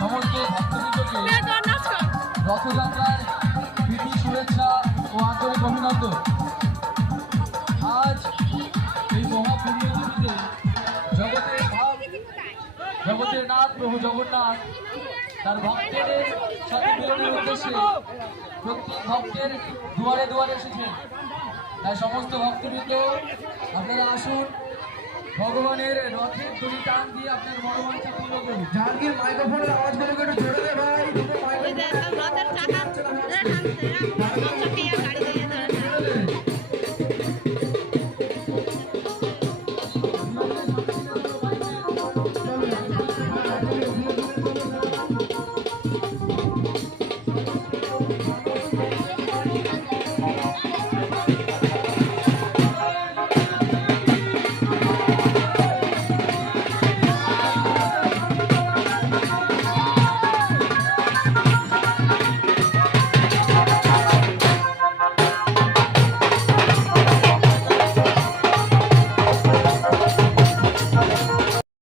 সমস্ত ভক্তবৃন্দকে রথযাত্রার প্রীতি শুভেচ্ছা ও আন্তরিক অভিনন্দন। আজ এই মহাপুণ্যতিথিতে জগতের নাথ প্রভু জগন্নাথ তার ভক্তের সাথে মিলনের উদ্দেশ্যে প্রত্যেক ভক্তের দুয়ারে দুয়ারে এসেছেন। তাই সমস্ত ভক্তবৃন্দ আপনারা আসুন, ভগবানের রথের দড়ি টান দিয়ে আপনার মনোবাঞ্ছা পূর্ণ করুন। জাহাঙ্গীর মাইক্রোফোনের আওয়াজগুলো একটু জোরে দে ভাই।